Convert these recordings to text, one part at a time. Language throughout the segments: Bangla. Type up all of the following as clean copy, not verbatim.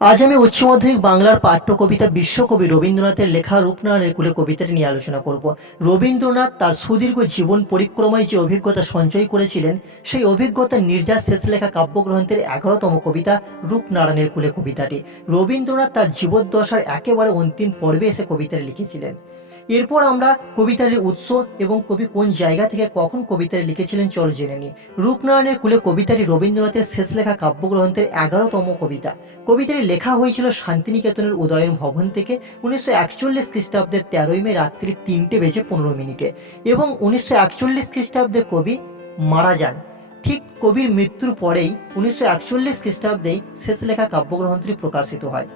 আজ আমি উচ্চ মাধ্যমিক বাংলার পাঠ্য কবিতা বিশ্বকবি রবীন্দ্রনাথের লেখা রূপনারায়ণের কুলে কবিতাটি নিয়ে আলোচনা করব। রবীন্দ্রনাথ তার সুদীর্ঘ জীবন পরিক্রমায় যে অভিজ্ঞতা সঞ্চয় করেছিলেন, সেই অভিজ্ঞতার নির্যাস শেষ লেখা কাব্যগ্রন্থের 11তম কবিতা রূপনারায়ণের কুলে কবিতাটি। রবীন্দ্রনাথ তার জীবদ্দশার একেবারে অন্তিম পর্বে এসে কবিতাটি লিখেছিলেন। এরপর আমরা কবিতাটির উৎস এবং কবি কোন জায়গা থেকে কখন কবিতাটি লিখেছিলেন চলো জেনে নিই। রূপনারায়ণের কুলে কবিতাটি রবীন্দ্রনাথের শেষ লেখা কাব্যগ্রন্থের 11তম কবিতা। কবিতাটি লেখা হয়েছিল শান্তিনিকেতনের উদয়ন ভবন থেকে 1941 খ্রিস্টাব্দের 13ই মে রাত্রি 3:15 এবং 1941 খ্রিস্টাব্দে কবি মারা যান। ঠিক কবির মৃত্যুর পরেই 1941 খ্রিস্টাব্দেই শেষ লেখা কাব্যগ্রন্থটি প্রকাশিত হয়।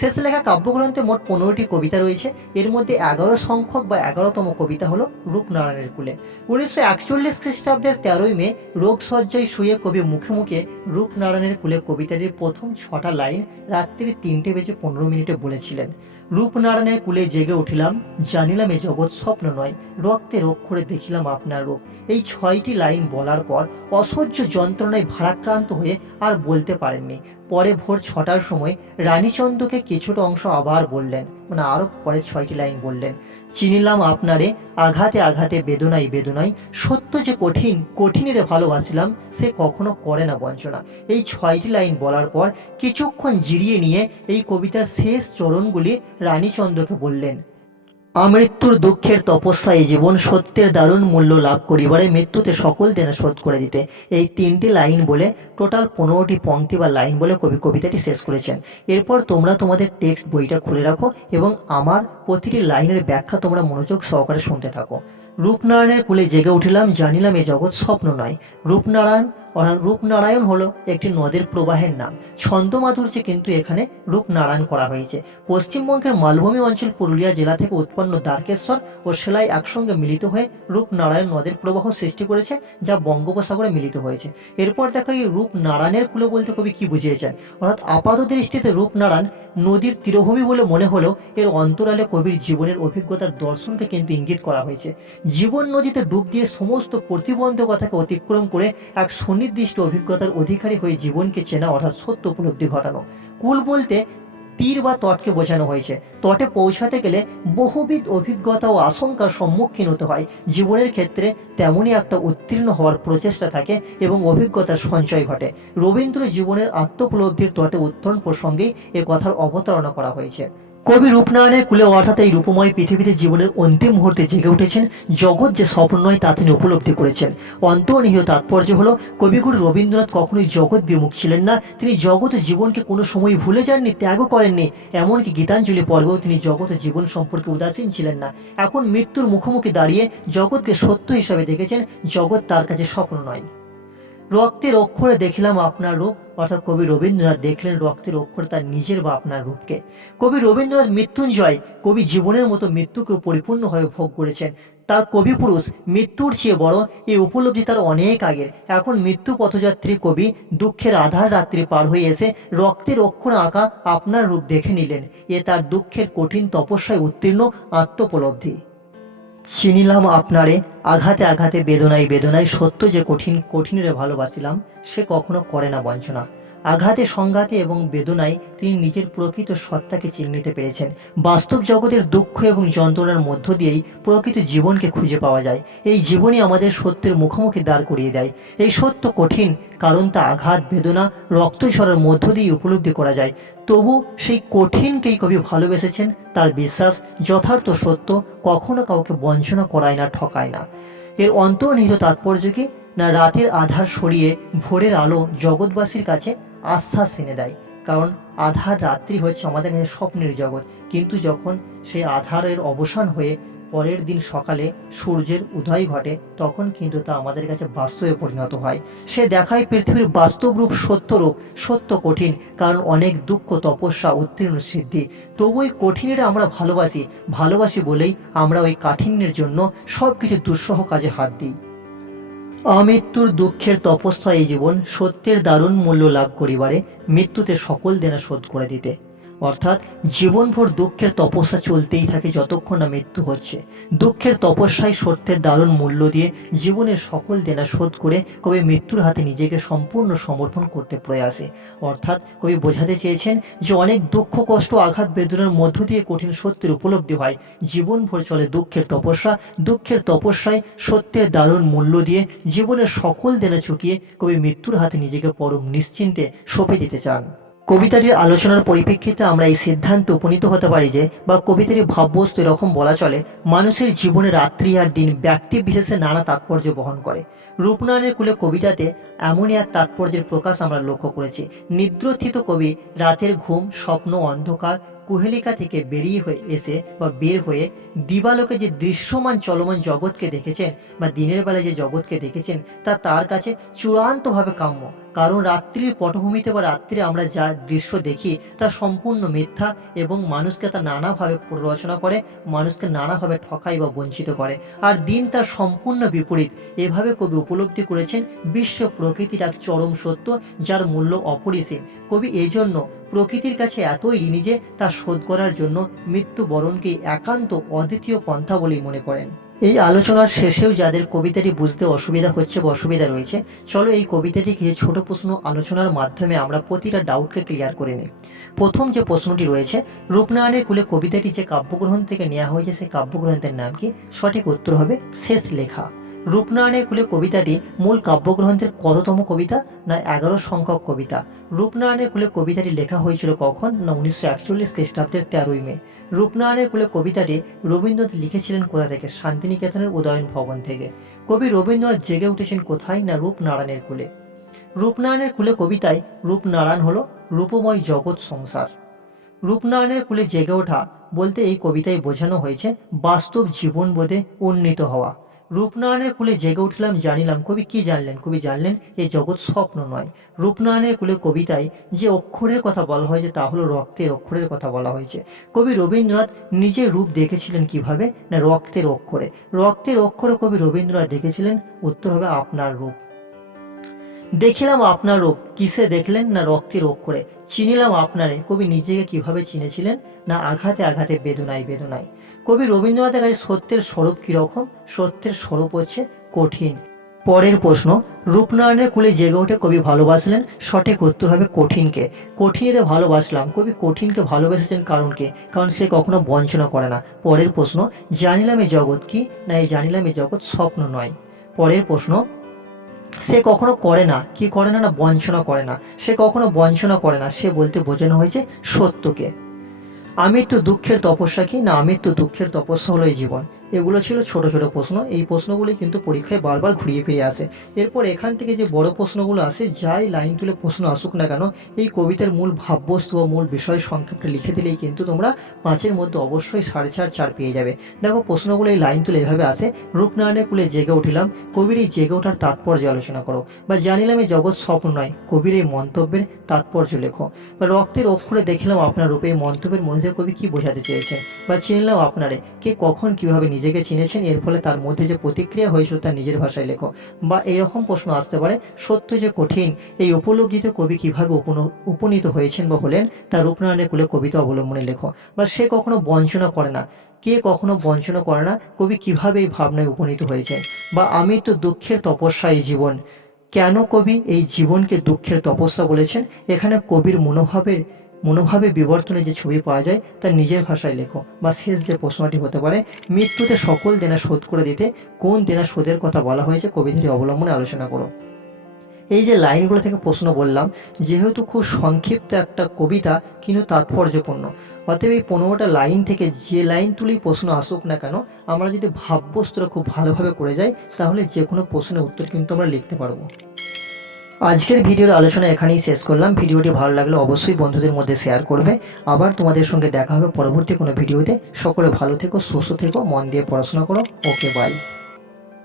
শেষ লেখা কাব্যগ্রন্থে মোট 15টি কবিতা রয়েছে। এর মধ্যে 11 সংখ্যক বা 11তম কবিতা হলো রূপনারায়ণের কুলে। 1941 খ্রিস্টাব্দের 13ই মে রোগশয্যায় শুয়ে কবি মুখে মুখে রূপনারায়ণের কুলে কবিতাটির প্রথম 6টা লাইন রাত্রি 3:15 বলেছিলেন। রূপনারায়ণের কুলে জেগে উঠিলাম, জানিলাম এ জগৎ স্বপ্ন নয়, রক্তের অক্ষরে দেখিলাম আপনার রূপ। এই 6টি লাইন বলার পর অসহ্য যন্ত্রণায় ভারাক্রান্ত হয়ে আর বলতে পারেননি। পরে ভোর 6টার সময় রানীচন্দ্রকে কিছুটা অংশ আবার বললেন, মানে আরো পরে 6টি লাইন বললেন। চিনিলাম আপনারে আঘাতে আঘাতে বেদনায় বেদনায়, সত্য যে কঠিন কঠিনেরে ভালোবাসিলাম, সে কখনো করে না বঞ্চনা। এই 6টি লাইন বলার পর কিছুক্ষণ জিরিয়ে নিয়ে এই কবিতার শেষ চরণগুলি রানীচন্দ্রকে বললেন। আমৃত্যুর দুঃখের তপস্যা এই জীবন, সত্যের দারুণ মূল্য লাভ করিবারে, মৃত্যুতে সকল দেনা শোধ করে দিতে। এই 3টি লাইন বলে টোটাল 15টি পংক্তি বা লাইন বলে কবি কবিতাটি শেষ করেছেন। এরপর তোমরা তোমাদের টেক্সট বইটা খুলে রাখো এবং আমার প্রতিটি লাইনের ব্যাখ্যা তোমরা মনোযোগ সহকারে শুনতে থাকো। রূপনারায়ণের কুলে জেগে উঠিলাম, জানিলাম এ জগৎ স্বপ্ন নয়। রূপনারায়ণ অর্থাৎ রূপনারায়ণ হলো একটি নদের প্রবাহের নাম। ছন্দ মাধুর্যে কিন্তু এখানে রূপনারায়ণ করা হয়েছে। পশ্চিমবঙ্গের মালভূমি অঞ্চল পুরুলিয়া জেলা থেকে উৎপন্ন দ্বারকেশ্বর ও সেলাই একসঙ্গে মিলিত হয়ে রূপনারায়ণ নদের প্রবাহ সৃষ্টি করেছে, যা বঙ্গোপসাগরে মিলিত হয়েছে। এরপর দেখো এই রূপনারায়ণের কুলে বলতে কবি কি বুঝিয়েছেন। অর্থাৎ আপাত দৃষ্টিতে রূপনারায়ণ নদীর তীরভূমি বলে মনে হলেও এর অন্তরালে কবির জীবনের অভিজ্ঞতার দর্শনকে কিন্তু ইঙ্গিত করা হয়েছে। জীবন নদীতে ডুব দিয়ে সমস্ত প্রতিবন্ধকতাকে অতিক্রম করে এক সুনির্দিষ্ট অভিজ্ঞতার অধিকারী হয়ে জীবনকে চেনা অর্থাৎ সত্য উপলব্ধি ঘটানো। কুল বলতে তীর বা তটকে বোঝানো হয়েছে। তটে পৌঁছাতে গেলে বহুবিধ অভিজ্ঞতা ও আশঙ্কার সম্মুখীন হতে হয়। জীবনের ক্ষেত্রে তেমনই একটা উত্তীর্ণ হওয়ার প্রচেষ্টা থাকে এবং অভিজ্ঞতার সঞ্চয় ঘটে। রবীন্দ্র জীবনের আত্মোপলব্ধির তটে উত্তরণ প্রসঙ্গেই এ কথার অবতারণা করা হয়েছে। কবি রূপনারায়ণের কুলে অর্থাৎ এই রূপময় পৃথিবীতে জীবনের অন্তিম মুহূর্তে জেগে উঠেছেন। জগৎ যে স্বপ্ন নয় তা তিনি উপলব্ধি করেছেন। অন্তর্নিহিত তাৎপর্য হলো কবিগুরু রবীন্দ্রনাথ কখনোই জগৎ বিমুখ ছিলেন না। তিনি জগৎ ও জীবনকে কোনো সময় ভুলে যাননি, ত্যাগও করেননি। এমনকি গীতাঞ্জলি পর্বেও তিনি জগৎ ও জীবন সম্পর্কে উদাসীন ছিলেন না। এখন মৃত্যুর মুখোমুখি দাঁড়িয়ে জগৎকে সত্য হিসাবে দেখেছেন। জগৎ তার কাছে স্বপ্ন নয়। রক্তের অক্ষরে দেখিলাম আপনার রূপ, অর্থাৎ কবি রবীন্দ্রনাথ দেখলেন রক্তের অক্ষরে তার নিজের বা আপনার রূপকে। কবি রবীন্দ্রনাথ মৃত্যুঞ্জয়, কবি জীবনের মতো মৃত্যুকেও পরিপূর্ণভাবে ভোগ করেছেন। তার কবি পুরুষ মৃত্যুর চেয়ে বড় এই উপলব্ধি তার অনেক আগের। এখন মৃত্যু পথযাত্রী কবি দুঃখের আধার রাত্রি পার হয়ে এসে রক্তের অক্ষরে আঁকা আপনার রূপ দেখে নিলেন। এ তার দুঃখের কঠিন তপস্যায় উত্তীর্ণ আত্মোপলব্ধি। চিনিলাম আপনারে আঘাতে আঘাতে বেদনায় বেদনায়, সত্য যে কঠিন কঠিনেরে ভালোবাসিলাম, সে কখনো করে না বঞ্চনা। আঘাতে সংঘাতে এবং বেদনায় তিনি নিজের প্রকৃত সত্তাকে চিহ্নিতে পেরেছেন। বাস্তব জগতের দুঃখ এবং যন্ত্রণার মধ্য দিয়েই প্রকৃত জীবনকে খুঁজে পাওয়া যায়। এই জীবনই আমাদের সত্যের মুখোমুখি দাঁড় করিয়ে দেয়। এই সত্য কঠিন, কারণ তা আঘাত বেদনা রক্ত ঝরার মধ্য দিয়ে উপলব্ধি করা যায়। তবু সেই কঠিনকেই কবি ভালোবেসেছেন। তার বিশ্বাস যথার্থ সত্য কখনো কাউকে বঞ্চনা করায় না, ঠকায় না। এর অন্তর্নিহিত তাৎপর্য কি না, রাতের আধার সরিয়ে ভোরের আলো জগৎবাসীর কাছে আশ্বাস এনে দেয়। কারণ আধার রাত্রি হচ্ছে আমাদের কাছে স্বপ্নের জগৎ, কিন্তু যখন সেই আধারের অবসান হয়ে পরের দিন সকালে সূর্যের উদয় ঘটে, তখন কিন্তু তা আমাদের কাছে বাস্তবে পরিণত হয়। সে দেখায় পৃথিবীর বাস্তব রূপ, সত্য রূপ। সত্য কঠিন, কারণ অনেক দুঃখ তপস্যা উত্তীর্ণ সিদ্ধি। তবু ওই কঠিনের আমরা ভালোবাসি, ভালোবাসি বলেই আমরা ওই কাঠিন্যের জন্য সবকিছু দুঃসহ কাজে হাত দিই। আমৃত্যুর দুঃখের তপস্যা এই জীবন, সত্যের দারুণ মূল্য লাভ করিবারে, মৃত্যুতে সকল দেনা শোধ করে দিতে। অর্থাৎ জীবনভর দুঃখের তপস্যা চলতেই থাকে যতক্ষণ না মৃত্যু হচ্ছে। দুঃখের তপস্যায় সত্যের দারুণ মূল্য দিয়ে জীবনের সকল দেনা শোধ করে কবি মৃত্যুর হাতে নিজেকে সম্পূর্ণ সমর্পণ করতে প্রয়াসে। অর্থাৎ কবি বোঝাতে চেয়েছেন যে অনেক দুঃখ কষ্ট আঘাত বেদনার মধ্য দিয়ে কঠিন সত্যের উপলব্ধি হয়। জীবনভর চলে দুঃখের তপস্যা, দুঃখের তপস্যায় সত্যের দারুণ মূল্য দিয়ে জীবনের সকল দেনা চুকিয়ে কবি মৃত্যুর হাতে নিজেকে পরম নিশ্চিন্তে সঁপে দিতে চান। কবিতাটির আলোচনার পরিপ্রেক্ষিতে আমরা এই সিদ্ধান্তে উপনীত হতে পারি যে, বা কবিতাটির ভাববস্তু এরকম বলা চলে, মানুষের জীবনে রাত্রি আর দিন ব্যক্তি বিশেষে নানা তাৎপর্য বহন করে। রূপনারায়ণের কুলে কবিতাতে এমনই এক তাৎপর্যের প্রকাশ আমরা লক্ষ্য করেছি। নিদ্রোত্থিত কবি রাতের ঘুম, স্বপ্ন, অন্ধকার কুহেলিকা থেকে বের হয়ে দিবালোকে যে দৃশ্যমান চলমান জগৎকে দেখেছেন বা দিনের বেলায় যে জগৎকে দেখেছেন তা তার কাছে চূড়ান্তভাবে কাম্য। কারণ রাত্রির পটভূমিতে বা রাত্রে আমরা যা দৃশ্য দেখি তা সম্পূর্ণ মিথ্যা এবং মানুষকে তা নানাভাবে প্ররোচনা করে, মানুষকে নানাভাবে ঠকাই বা বঞ্চিত করে। আর দিন তার সম্পূর্ণ বিপরীত। এভাবে কবি উপলব্ধি করেছেন বিশ্ব প্রকৃতির এক চরম সত্য, যার মূল্য অপরিসীম। কবি এই জন্য প্রকৃতির কাছে এতই ঋণী যে তা শোধ করার জন্য মৃত্যুবরণকে একান্ত অদ্বিতীয় পন্থা বলেই মনে করেন। এই আলোচনার শেষেও যাদের কবিতাটি বুঝতে অসুবিধা হচ্ছে বা অসুবিধা রয়েছে, চলো এই কবিতাটি কিছু ছোট প্রশ্ন আলোচনার মাধ্যমে আমরা প্রতিটা ডাউটকে ক্লিয়ার করে নিই। প্রথম যে প্রশ্নটি রয়েছে, রূপনারায়ণের কুলে কবিতাটি যে কাব্যগ্রন্থ থেকে নেওয়া হয়েছে সেই কাব্যগ্রন্থের নাম কি? সঠিক উত্তর হবে শেষ লেখা। রূপনারায়ণের কুলে কবিতাটি মূল কাব্যগ্রন্থের কততম কবিতা? না 11 সংখ্যক কবিতা। রূপনারায়ণের কুলে কবিতাটি লেখা হয়েছিল কখন? না 1941 খ্রিস্টাব্দের 13ই মে। রূপনারায়ণের কুলে কবিতাটি রবীন্দ্রনাথ লিখেছিলেন কোথা থেকে? শান্তিনিকেতনের উদয়ন ভবন থেকে। কবি রবীন্দ্রনাথ জেগে উঠেছেন কোথায়? না রূপনারায়ণের কুলে। রূপনারায়ণের কুলে কবিতায় রূপনারায়ণ হলো রূপময় জগৎ সংসার। রূপনারায়ণের কুলে জেগে ওঠা বলতে এই কবিতায় বোঝানো হয়েছে বাস্তব জীবনবোধে উন্নীত হওয়া। রূপনারায়ণের কুলে জেগে উঠলাম জানিলাম, কবি কি জানলেন? কবি জানলেন এই জগৎ স্বপ্ন নয়। রূপনারায়ণের কুলে কবিতায় যে অক্ষরের কথা বলা হয়েছে তা হলো রক্তের অক্ষরের কথা বলা হয়েছে। কবি রবীন্দ্রনাথ নিজের রূপ দেখেছিলেন কিভাবে? না রক্তের অক্ষরে। রক্তের অক্ষরে কবি রবীন্দ্রনাথ দেখেছিলেন, উত্তর হবে আপনার রূপ। দেখিলাম আপনার রূপ, কিসে দেখলেন? না রক্তের অক্ষরে। চিনিলাম আপনারে, কবি নিজেকে কিভাবে চিনেছিলেন? না আঘাতে আঘাতে বেদনায় বেদনায়। কবি রবীন্দ্রনাথের কাছে সত্যের স্বরূপ কিরকম? সত্যের স্বরূপ হচ্ছে কঠিন। পরের প্রশ্ন, রূপনারায়ণের কুলে জেগে উঠে কবি ভালোবাসলেন, সঠিক উত্তর হবে কঠিনকে। কঠিনে ভালোবাসলাম, কবি কঠিনকে ভালোবেসেছেন কারণ কি? কারণ সে কখনো বঞ্চনা করে না। পরের প্রশ্ন, জানিলাম এই জগৎ কি? না এই জানিলাম এই জগৎ স্বপ্ন নয়। পরের প্রশ্ন, সে কখনো করে না, কি করে না? না বঞ্চনা করে না। সে কখনো বঞ্চনা করে না, সে বলতে বোঝানো হয়েছে সত্যকে। আমৃত্যু দুঃখের তপস্যা কি? না আমৃত্যু দুঃখের তপস্যা হলো এই জীবন। এগুলো ছিল ছোট ছোট প্রশ্ন। এই প্রশ্নগুলি কিন্তু পরীক্ষায় বারবার ঘুরিয়ে ফিরে আসে। এরপর এখান থেকে যে বড় প্রশ্নগুলো আসে, যাই লাইন তুলে প্রশ্ন আসুক না কেন, এই কবিতার মূল ভাববস্তু বা মূল বিষয় সংক্ষেপটা লিখে দিলেই কিন্তু তোমরা 5-এর মধ্যে অবশ্যই 4.5 4 পেয়ে যাবে। দেখো প্রশ্নগুলো এই লাইন তুলে এভাবে আসে, রূপনারায়ণের কুলে জেগে উঠিলাম, কবির এই জেগে ওঠার তাৎপর্য আলোচনা করো। বা জানিলাম এই জগৎ স্বপ্ন নয়, কবির এই মন্তব্যের তাৎপর্য লেখো। বা রক্তের অক্ষরে দেখিলাম আপনার রূপে, এই মন্তব্যের মধ্যে কবি কি বোঝাতে চেয়েছেন? বা চিনলাম আপনারে, কে কখন কিভাবে নিজেকে চিনেছেন, এর ফলে তার মধ্যে যে প্রতিক্রিয়া হয়েছিল তার নিজের ভাষায় লেখো। বা এরকম প্রশ্ন আসতে পারে, সত্য যে কঠিন, এই উপলব্ধিতে কবি কিভাবে উপনীত হয়েছেন বা হলেন, তার রূপনারায়ণের কুলে কবিতা অবলম্বনে লেখো। বা সে কখনো বঞ্চনা করে না, কে কখনো বঞ্চনা করে না, কবি কিভাবে এই ভাবনায় উপনীত হয়েছেন। বা আমি তো দুঃখের তপস্যা এই জীবন, কেন কবি এই জীবনকে দুঃখের তপস্যা বলেছেন? এখানে কবির মনোভাবে বিবর্তনে যে ছবি পাওয়া যায় তার নিজের ভাষায় লেখো। বা শেষ যে প্রশ্নটি হতে পারে, মৃত্যুতে সকল দেনা শোধ করে দিতে কোন দেনা শোধের কথা বলা হয়েছে, কবিতাটি অবলম্বনে আলোচনা করো। এই যে লাইনগুলো থেকে প্রশ্ন বললাম, যেহেতু খুব সংক্ষিপ্ত একটা কবিতা কিন্তু তাৎপর্যপূর্ণ, অতএব এই 15টা লাইন থেকে যে লাইন তুলেই প্রশ্ন আসুক না কেন, আমরা যদি ভাববস্তুটা খুব ভালোভাবে করে যাই তাহলে যে কোনো প্রশ্নের উত্তর কিন্তু আমরা লিখতে পারবো। আজকের ভিডিওর আলোচনা এখানেই শেষ করলাম। ভিডিওটি ভালো লাগলে অবশ্যই বন্ধুদের মধ্যে শেয়ার করবে। আবার তোমাদের সঙ্গে দেখা হবে পরবর্তী কোনো ভিডিওতে। সকলে ভালো থেকো, সুস্থ থেকো, মন দিয়ে পড়াশোনা করো। ওকে, বাই।